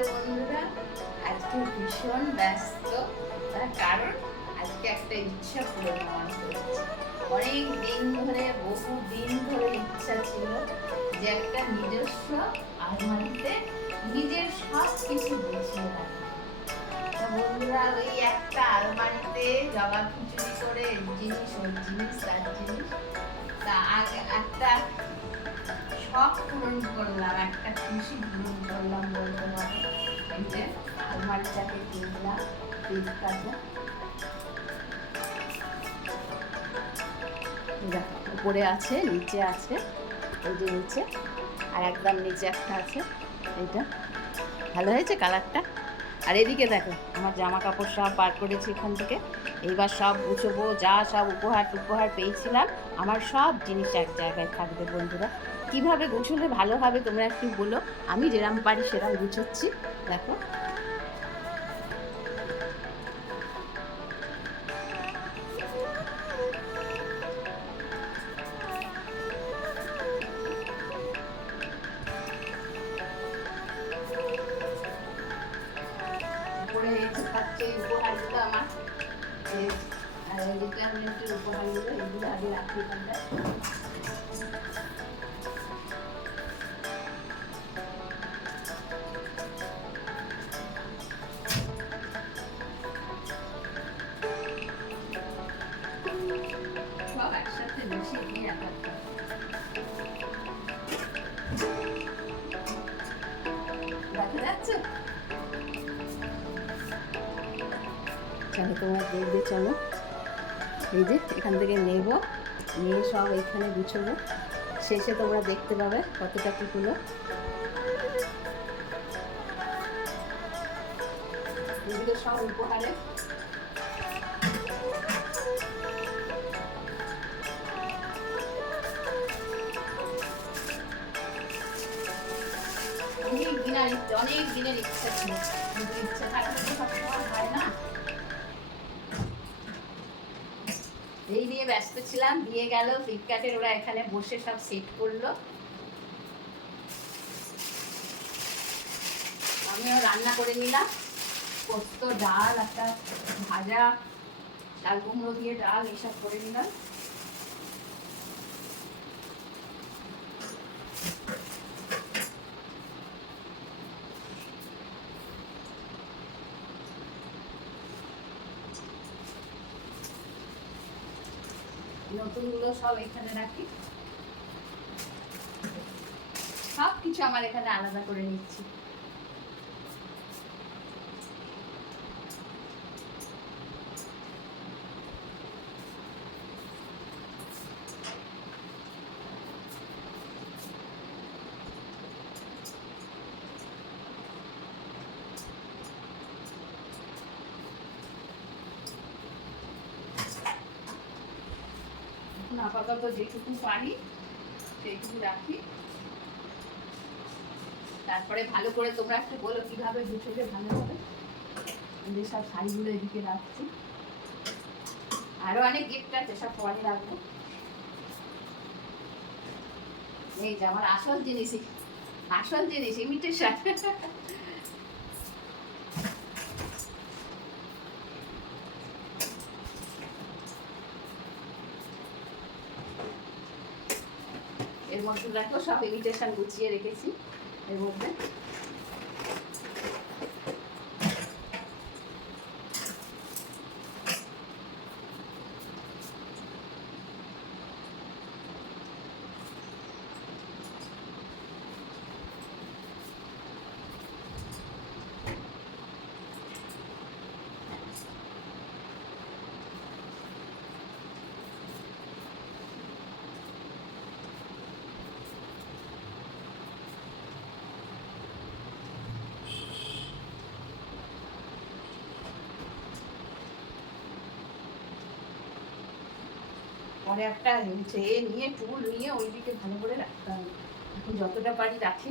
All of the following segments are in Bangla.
সকাল বন্ধুরা, আজকে ভীষণ ব্যস্ত, তার কারণ আজকে একটা ইচ্ছা পূরণ হচ্ছে অনেক দিন ধরে, বহু দিন ধরে ইচ্ছা ছিল যে একটা নিজস্ব আলমারিতে নিজের সব কিছু গুছিয়ে রাখা। বন্ধুরা, ওই একটা আলমারিতে জবা খিচুড়ি করে জিনিস ওর জিনিস, তার জিনিস। তা আগে একটা পূরণ করলাম, একটা খুশি পূরণ করলাম বলতে পারো। এই যে আলমারিটাকে কিনলাম দেখো উপরে আছে, নিচে আছে, এই যে নিচে, আর একদম নিচে একটা আছে, এইটা। ভালো হয়েছে কালারটা? আর এদিকে দেখো, আমার জামা কাপড় সব বার করেছি এখান থেকে। এইবার সব গুছবো, যা সব উপহার উপহার পেয়েছিলাম, আমার সব জিনিস এক জায়গায় থাকবে বন্ধুরা। কীভাবে গুছলে ভালো হবে তোমরা একটু বলো। আমি যেরাম পারি সেরাম গুছোচ্ছি। দেখো। চলো তোমার দেখবে, চলো। এই যে, এখান থেকে নেব। নিয়ে সব এইখানে গুছবো। শেষে তোমরা দেখতে পাবে কতটা কি হলো। অনেক দিনের ইচ্ছে ছিল। ইচ্ছে থাকলে তো সবসময় হয় না। এই নিয়ে ব্যস্ত ছিলাম দিয়ে গেল, ফ্লিপকার্টের ওরা এখানে বসে সব সেট করল। আমিও রান্না করে নিলাম। পোস্ত, ডাল, একটা ভাজা, ডাল কুমড়ো দিয়ে ডাল এসব করে নিলাম। নতুনগুলো সব এখানে রাখি। সব কিছু আমার এখানে আলাদা করে নিচ্ছি। আপাতত যেটুকু পারি, সেইটুকু রাখি। তারপরে ভালো করে তোমরা একটু বলো কীভাবে গুছোলে ভালো হবে। যে সব শাড়িগুলো এদিকে রাখছি। আরও অনেক গিফট আছে, সব পরে রাখব। এই যে আমার আসল জিনিস আসল জিনিস, ইমিটেশন। মধ্যে দেখো সব ইমিটেশন গুছিয়ে রেখেছি। এর মধ্যে পরে একটা ট্রে নিয়ে, টুল নিয়ে ওই দিকে ভালো করে রাখতে হবে। এখন যতটা পারি রাখি।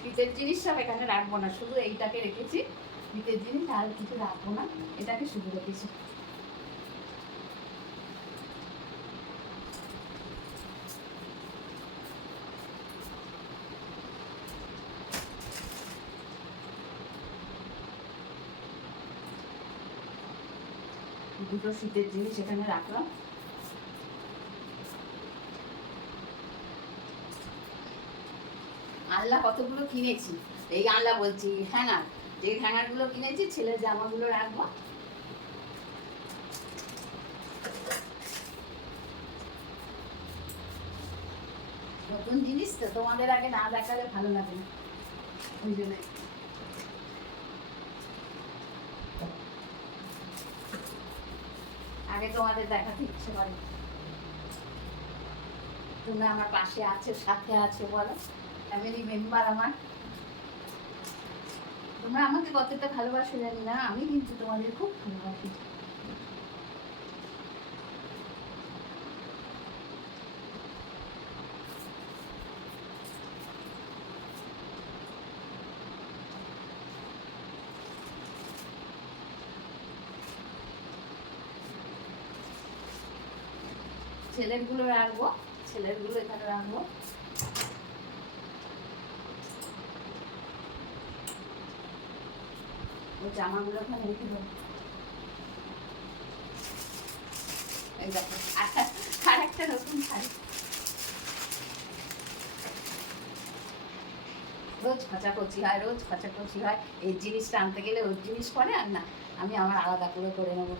শীতের জিনিস সব এখানে রাখব না, শুধু এইটাকে রেখেছি। শীতের জিনিস আর কিছু রাখব না, এটাকে শুধু রেখেছি। দুটো শীতের জিনিস এখানে রাখলাম। আল্লাহ কতগুলো কিনেছি? এই আল্লাহ বলছি হ্যাঙ্গার যে হ্যাঙ্গারগুলো কিনেছি, ছেলের জামাগুলো রাখব। নতুন জিনিস তো তোমাদের আগে না দেখালে ভালো লাগে না। ওই জন্য আগে তোমাদের দেখাতে ইচ্ছে করে তুমি আমার পাশে আছো, সাথে আছো, বলো। ফ্যামিলি মেম্বার আমার। তোমরা আমাকে কতটা ভালোবাসো জানি না, আমি কিন্তু তোমাদের খুব ভালোবাসি। ছেলেরগুলো রাখব ছেলেরগুলো এখানে রাখব জামাগুলো ওখানে রেখে দেবো। আর- একটা নতুন রোজ হয় রোজ হয়। এই জিনিসটা আনতে গেলে ওর জিনিস আর না, আমি আমার আলাদা করে করে নেব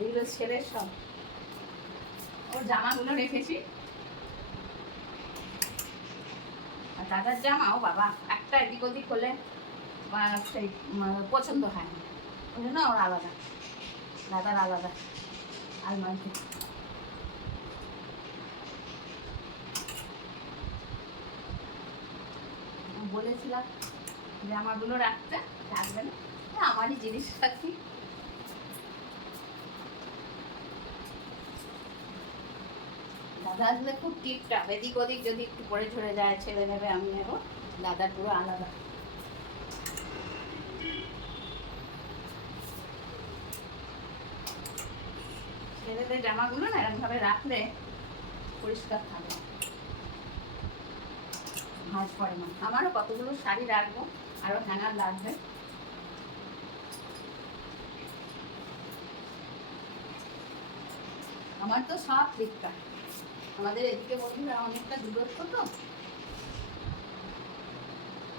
এগুলো ছেলের সব। ওর জামাগুলো রেখেছি। দাদার জামাও বাবা, একটা এদিক ওদিক হলে পছন্দ হয় না। ওই ওর আলাদা। দাদার আলাদা আলমারিতে। বলেছিলাম জামাগুলো রাখতে, রাখবে না। আমারই জিনিস রাখি আসলে খুব টিপটাপ এদিক ওদিক যদি একটু পরে ঝরে যায়, ছেড়ে নেবে আমি নেব। দাদার পুরো আলাদা। ছেলেদের জামাগুলো না এরকম ভাবে রাখলে পরিষ্কার থাকে ভাঁজ পড়ে না। আমারও কতগুলো শাড়ি রাখব, আরও হ্যাঙ্গার লাগবে। আমার তো সব ফ্লিপকার্ট আমাদের এদিকে বন্ধুরা অনেকটা দূরত্ব তো।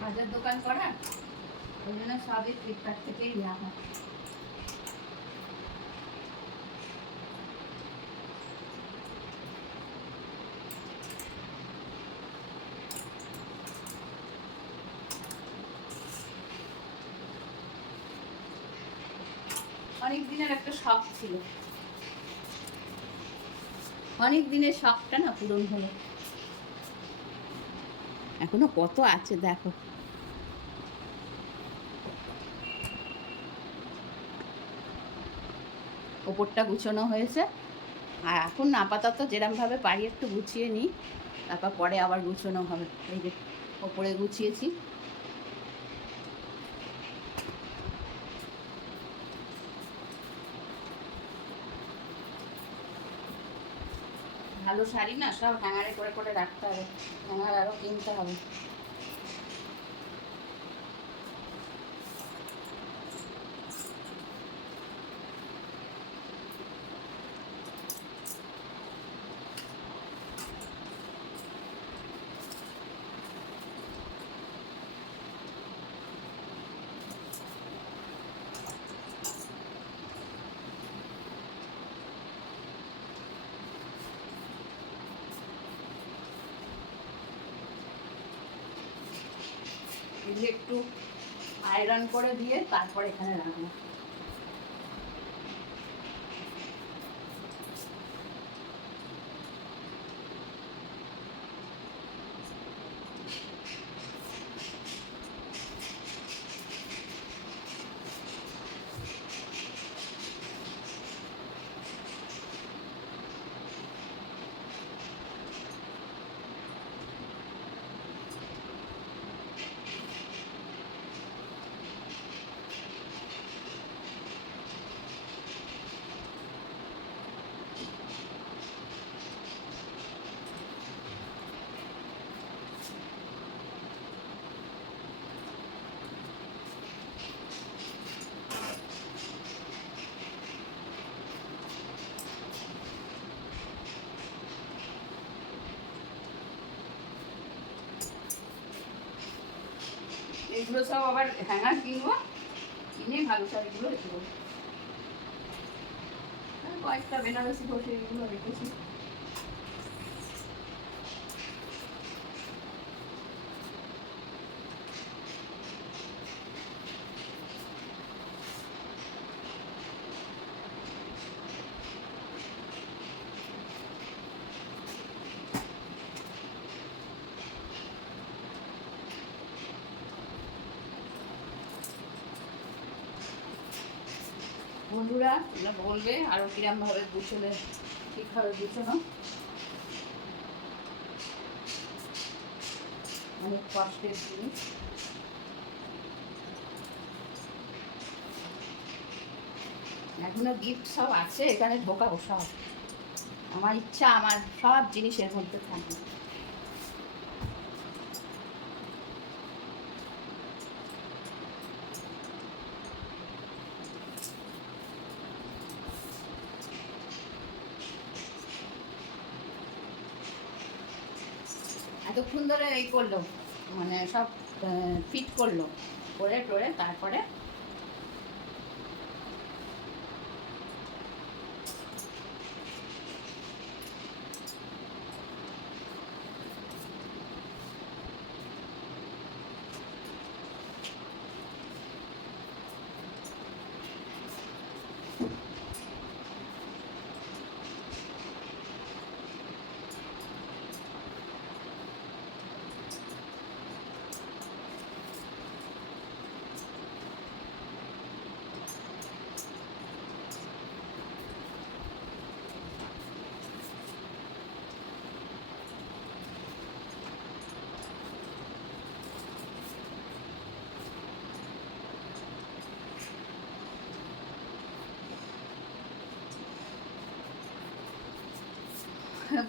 বাজার দোকান করার ওই জন্য সবই ফ্লিপকার্ট থেকেই নেওয়া হয়। অনেক দিনের একটা শখ ছিল। অনেক দিনের শখটা না পূরণ হলো। এখনও কত আছে দেখো। ওপরটা গুছানো হয়েছে। আর এখন আপাতত যেরমভাবে পারি একটু গুছিয়ে নিই তারপর পরে আবার গুছানো হবে। এই যে ওপরে গুছিয়েছি। ভালো শাড়ি না সব হ্যাঙ্গারে করে করে রাখতে হবে। হ্যাঙ্গার আরও কিনতে হবে। এগুলো একটু আয়রন করে দিয়ে তারপর এখানে রাখব এগুলো সব আবার হ্যাঙ্গার কিনবো। কিনে ভালো শাড়িগুলো রেখে দেবো। আর কয়েকটা বেনারসি বসে এগুলো রেখেছি। বন্ধুরা, তোমরা বলবে আরও কিরম ভাবে গুছলে ঠিকভাবে গুছানো। অনেক কষ্টের জিনিস। এখনও গিফট সব আছে, এখানে ঢোকাবো সব। আমার ইচ্ছা, আমার সব জিনিসের মধ্যে থাকবে। এতক্ষণ ধরে এই করল মানে সব ফিট করল করে টোরে তারপরে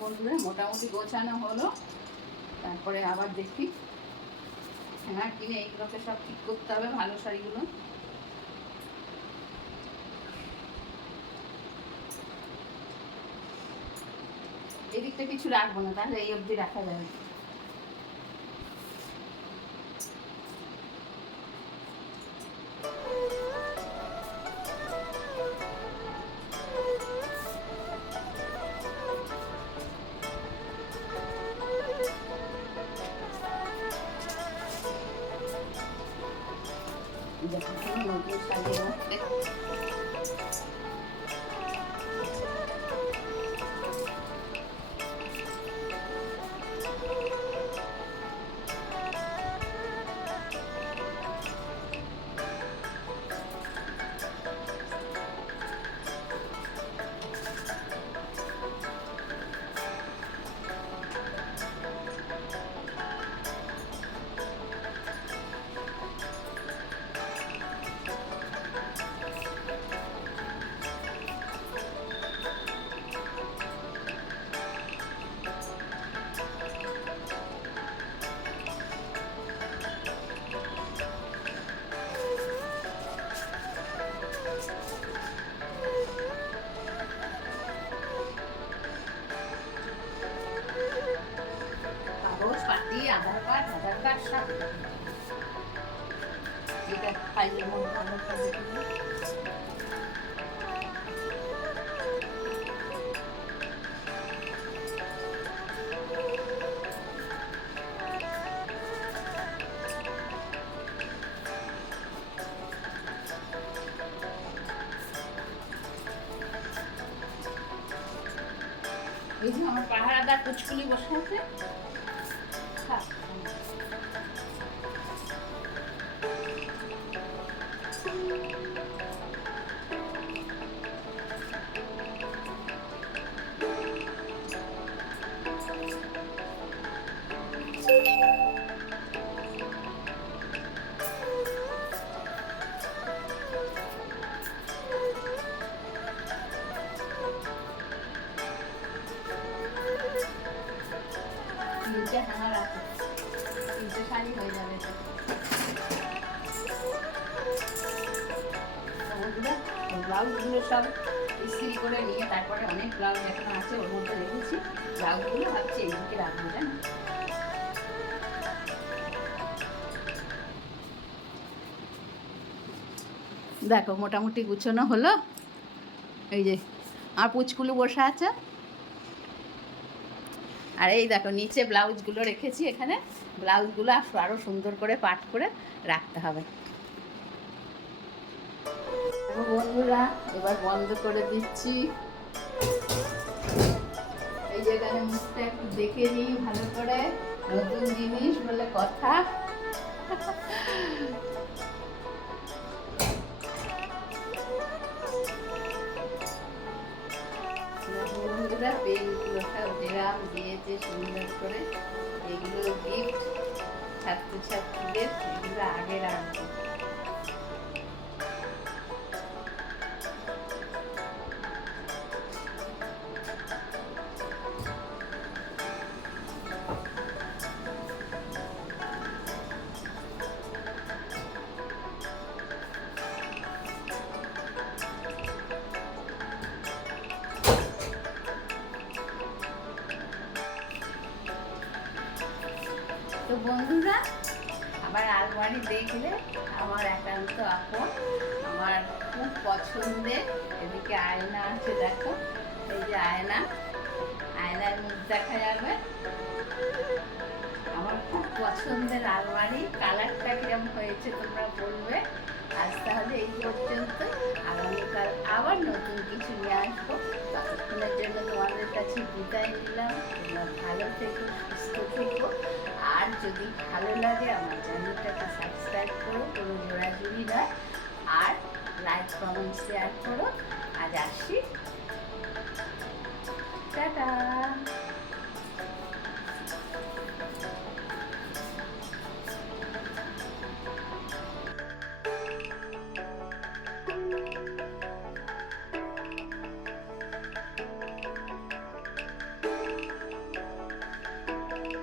বন্ধুরা মোটামুটি গোছানো হলো। তারপরে আবার দেখি। হ্যাঁ কিনে এইগুলোকে সব ঠিক করতে হবে, ভালো শাড়িগুলো। এদিকটা কিছু রাখব না, তাহলে এই অবধি রাখা যাবে। じゃ、先に上級。রেখে এই যে আমার পাহারাদার পুচকুলি বসে আছে। দেখো, মোটামুটি গুছানো হলো। এই যে, আর পুচকুলু বসে আছে। আর এই দেখো, নিচে ব্লাউজগুলো রেখেছি এখানে। ব্লাউজগুলো আরও সুন্দর করে পাট করে রাখতে হবে। বন্ধুরা, এবার বন্ধ করে দিচ্ছি। এই যে এখানে মুখটা একটু দেখে নিই ভালো করে। নতুন জিনিস বলে কথা। তো বন্ধুরা আমার আলমারি দেখলে আমার একান্ত আপন, আমার খুব পছন্দের। এদিকে আয়না আছে, দেখো। এই যে আয়না। আয়নার মুখ দেখা যাবে। আমার খুব পছন্দের আলমারি। কালারটা কিরম হয়েছে তোমরা বলবে। আজ তাহলে এই পর্যন্ত আগামীকাল আবার নতুন কিছু নিয়ে আসব। ততক্ষণের জন্য তোমাদের কাছে বিদায় নিলাম। তোমরা ভালো থেকো, সুস্থ থেকো। আর যদি ভালো লাগে আমার চ্যানেলটাকে সাবস্ক্রাইব করো কোনো জোড়াজুড়ি নয় আর লাইক কমেন্ট শেয়ার করো। আজ আসি টাটা!